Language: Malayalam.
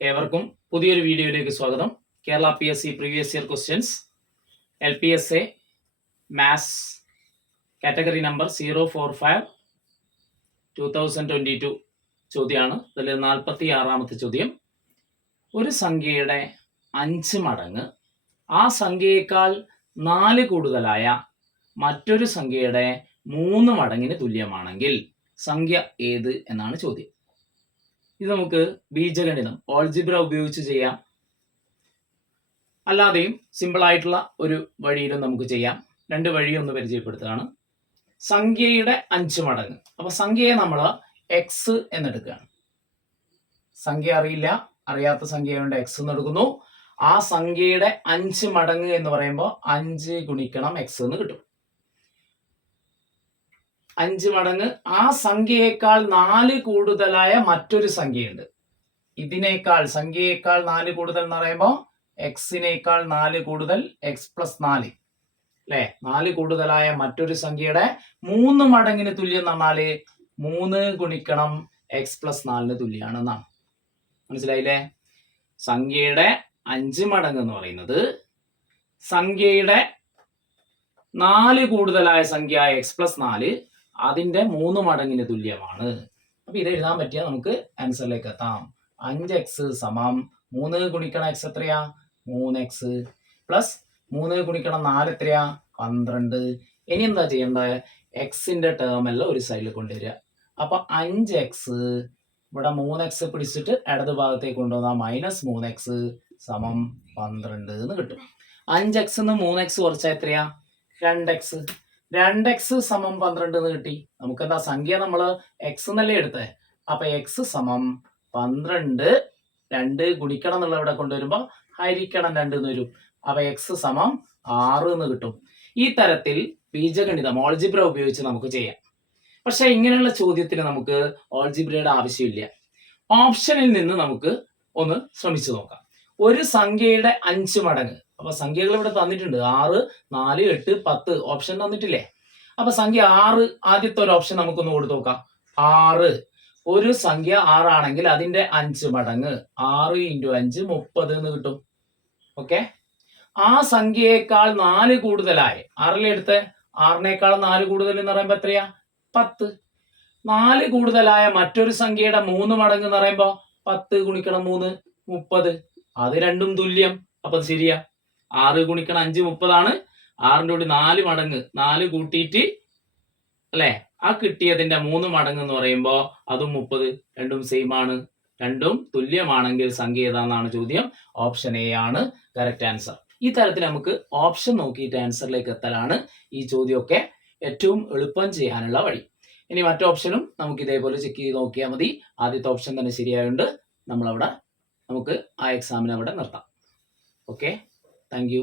ഏവർക്കും പുതിയൊരു വീഡിയോയിലേക്ക് സ്വാഗതം. Kerala PSC previous year questions LPSA maths category number 045/2022 ചോദ്യമാണ്. അതിൽ 46ാമത്തെ ചോദ്യം. ഒരു സംഖ്യയുടെ 5 മടങ്ങ് ആ സംഖ്യയേക്കാൾ 4 കൂടുതലായ മറ്റൊരു സംഖ്യയുടെ 3 മടങ്ങിന് തുല്യമാണെങ്കിൽ സംഖ്യ ഏത് എന്നാണ് ചോദ്യം. ഇത് നമുക്ക് ബീജഗണിതം ഓൾജിബ്ര ഉപയോഗിച്ച് ചെയ്യാം, അല്ലാതെയും സിമ്പിൾ ആയിട്ടുള്ള ഒരു വഴിയിലും നമുക്ക് ചെയ്യാം. രണ്ട് വഴിയും ഒന്ന് പരിചയപ്പെടുത്തുകയാണ്. സംഖ്യയുടെ 5 മടങ്ങ്. അപ്പൊ സംഖ്യയെ നമ്മൾ എക്സ് എന്നെടുക്കുകയാണ്. സംഖ്യ അറിയില്ല, അറിയാത്ത സംഖ്യയുണ്ട് എക്സ് എന്ന് എടുക്കുന്നു. ആ സംഖ്യയുടെ 5 മടങ്ങ് എന്ന് പറയുമ്പോൾ 5 ഗുണിക്കണം എക്സ് എന്ന് കിട്ടും. 5 മടങ്ങ് ആ സംഖ്യയേക്കാൾ 4 കൂടുതലായ മറ്റൊരു സംഖ്യയുണ്ട്. ഇതിനേക്കാൾ സംഖ്യയേക്കാൾ 4 കൂടുതൽ എന്ന് പറയുമ്പോൾ എക്സിനേക്കാൾ 4 കൂടുതൽ എക്സ് പ്ലസ് 4 അല്ലെ, 4 കൂടുതലായ മറ്റൊരു സംഖ്യയുടെ 3 മടങ്ങിന് തുല്യം എന്ന് പറഞ്ഞാല് 3 ഗുണിക്കണം എക്സ് പ്ലസ് 4 തുല്യമാണെന്നാണ്. മനസ്സിലായില്ലേ? സംഖ്യയുടെ 5 മടങ്ങ് എന്ന് പറയുന്നത് സംഖ്യയുടെ 4 കൂടുതലായ സംഖ്യ എക്സ് പ്ലസ് 4 അതിന്റെ 3 മടങ്ങിന് തുല്യമാണ്. അപ്പൊ ഇത് എഴുതാൻ പറ്റിയാൽ നമുക്ക് ആൻസറിലേക്ക് എത്താം. 5x സമം 3 ഗുണിക്കണം എക്സ് എത്രയാ? 3x പ്ലസ് 3 ഗുണിക്കണം 4 എത്രയാ? 12. ഇനി എന്താ ചെയ്യേണ്ടത്? എക്സിന്റെ ടേം എല്ലാം ഒരു സൈഡിൽ കൊണ്ടുവരിക. അപ്പൊ 5x ഇവിടെ 3x പിടിച്ചിട്ട് ഇടത് ഭാഗത്തേക്ക് കൊണ്ടുവന്നാൽ -3x സമം 12 എന്ന് കിട്ടും. 5x 3x കുറച്ചാൽ എത്രയാ? 2x. 2x സമം 12 എന്ന് കിട്ടി. നമുക്ക് എന്താ സംഖ്യ നമ്മള് എക്സ് എന്നല്ലേ എടുത്തേ. അപ്പൊ എക്സ് സമം 12, 2 ഗുണിക്കണം എന്നുള്ള ഇവിടെ കൊണ്ടുവരുമ്പോ ഹരിക്കണം 2 എന്ന് വരും. അപ്പൊ എക്സ് സമം 6 എന്ന് കിട്ടും. ഈ തരത്തിൽ ബീജഗണിതം ഓൾജിബ്ര ഉപയോഗിച്ച് നമുക്ക് ചെയ്യാം. പക്ഷെ ഇങ്ങനെയുള്ള ചോദ്യത്തിന് നമുക്ക് ഓൾജിബ്രയുടെ ആവശ്യമില്ല. ഓപ്ഷനിൽ നിന്ന് നമുക്ക് ഒന്ന് ശ്രമിച്ചു നോക്കാം. ഒരു സംഖ്യയുടെ 5 മടങ്ങ്. അപ്പൊ സംഖ്യകൾ ഇവിടെ തന്നിട്ടുണ്ട്. 6, 4, 8, 10 ഓപ്ഷൻ തന്നിട്ടില്ലേ? അപ്പൊ സംഖ്യ 6 ആദ്യത്തെ ഒരു ഓപ്ഷൻ നമുക്കൊന്ന് കൊടുത്തു നോക്കാം. 6 ഒരു സംഖ്യ 6 ആണെങ്കിൽ അതിന്റെ 5 മടങ്ങ് 6 × 5 30 എന്ന് കിട്ടും. ഓക്കെ, ആ സംഖ്യയേക്കാൾ 4 കൂടുതലായി 6 6നേക്കാൾ 4 കൂടുതൽ എന്ന് പറയുമ്പോ എത്രയാ? 10. 4 കൂടുതലായ മറ്റൊരു സംഖ്യയുടെ 3 മടങ്ങ് എന്ന് പറയുമ്പോ 10 ഗുണിക്കണം 3 30. അത് രണ്ടും തുല്യം. അപ്പൊ ശരിയാ. 6 ഗുണിക്കണം 5 30 ആണ്. 6ന്റെ കൂടി 4 മടങ്ങ് 4 കൂട്ടിയിട്ട് അല്ലെ, ആ കിട്ടിയതിന്റെ 3 മടങ്ങ് എന്ന് പറയുമ്പോ അതും 30. രണ്ടും സെയിം ആണ്. രണ്ടും തുല്യമാണെങ്കിൽ സംഖ്യ ഏതാണെന്നാണ് ചോദ്യം. ഓപ്ഷൻ എ ആണ് കറക്റ്റ് ആൻസർ. ഈ തരത്തിൽ നമുക്ക് ഓപ്ഷൻ നോക്കിയിട്ട് ആൻസറിലേക്ക് എത്തലാണ് ഈ ചോദ്യമൊക്കെ ഏറ്റവും എളുപ്പം ചെയ്യാനുള്ള വഴി. ഇനി മറ്റു ഓപ്ഷനും നമുക്ക് ഇതേപോലെ ചെക്ക് ചെയ്ത് നോക്കിയാൽ മതി. ആദ്യത്തെ ഓപ്ഷൻ തന്നെ ശരിയായുണ്ട്. നമുക്ക് ആ എക്സാമിനെ അവിടെ നിർത്താം. Okay, thank you.